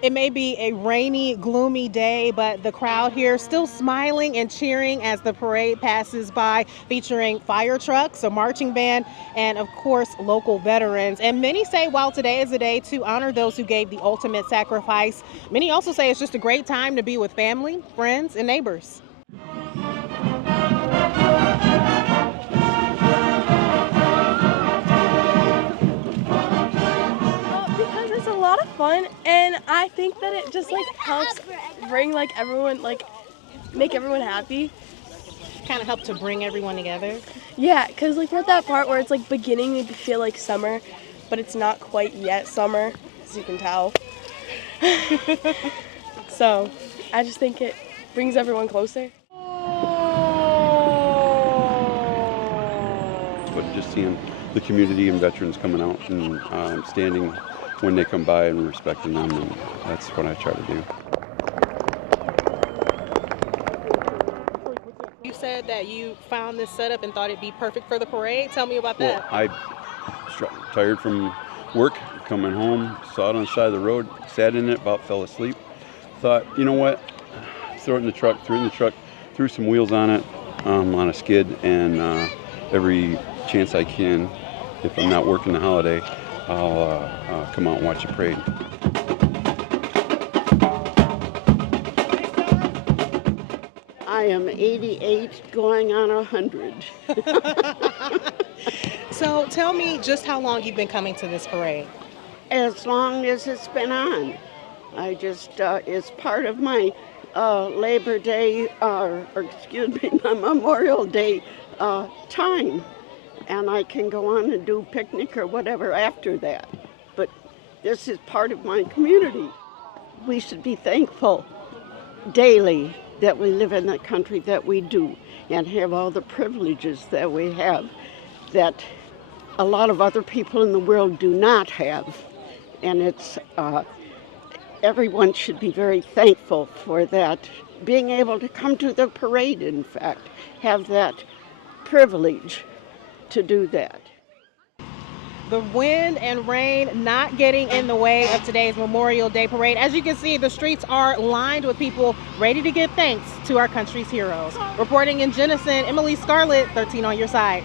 It may be a rainy, gloomy day, but the crowd here still smiling and cheering as the parade passes by, featuring fire trucks, a marching band, and of course, local veterans. And many say while today is a day to honor those who gave the ultimate sacrifice, many also say it's just a great time to be with family, friends, and neighbors. Because it's a lot of fun, and I think that it just like helps bring like everyone, like make everyone happy. Kind of help to bring everyone together. Yeah, because like we're at that part where it's like beginning to feel like summer, but it's not quite yet summer, as you can tell. So I just think it brings everyone closer. But just seeing the community and veterans coming out and standing when they come by and respecting them, and that's what I try to do. You said that you found this setup and thought it'd be perfect for the parade. Tell me about Well, that. I tired from work, coming home, saw it on the side of the road, sat in it, about fell asleep. Thought, you know what, throw it in the truck, threw some wheels on it, on a skid, and every chance I can, if I'm not working the holiday, I'll come out and watch the parade. I am 88 going on 100. So tell me just how long you've been coming to this parade. As long as it's been on. I just, it's part of my Labor Day, or excuse me, my Memorial Day time. And I can go on and do picnic or whatever after that. But this is part of my community. We should be thankful daily that we live in the country that we do and have all the privileges that we have that a lot of other people in the world do not have. And it's everyone should be very thankful for that, being able to come to the parade, in fact, have that privilege to do that. The wind and rain not getting in the way of today's Memorial Day Parade. As you can see, the streets are lined with people ready to give thanks to our country's heroes. Reporting in Jenison, Scarlett, 13 on your side.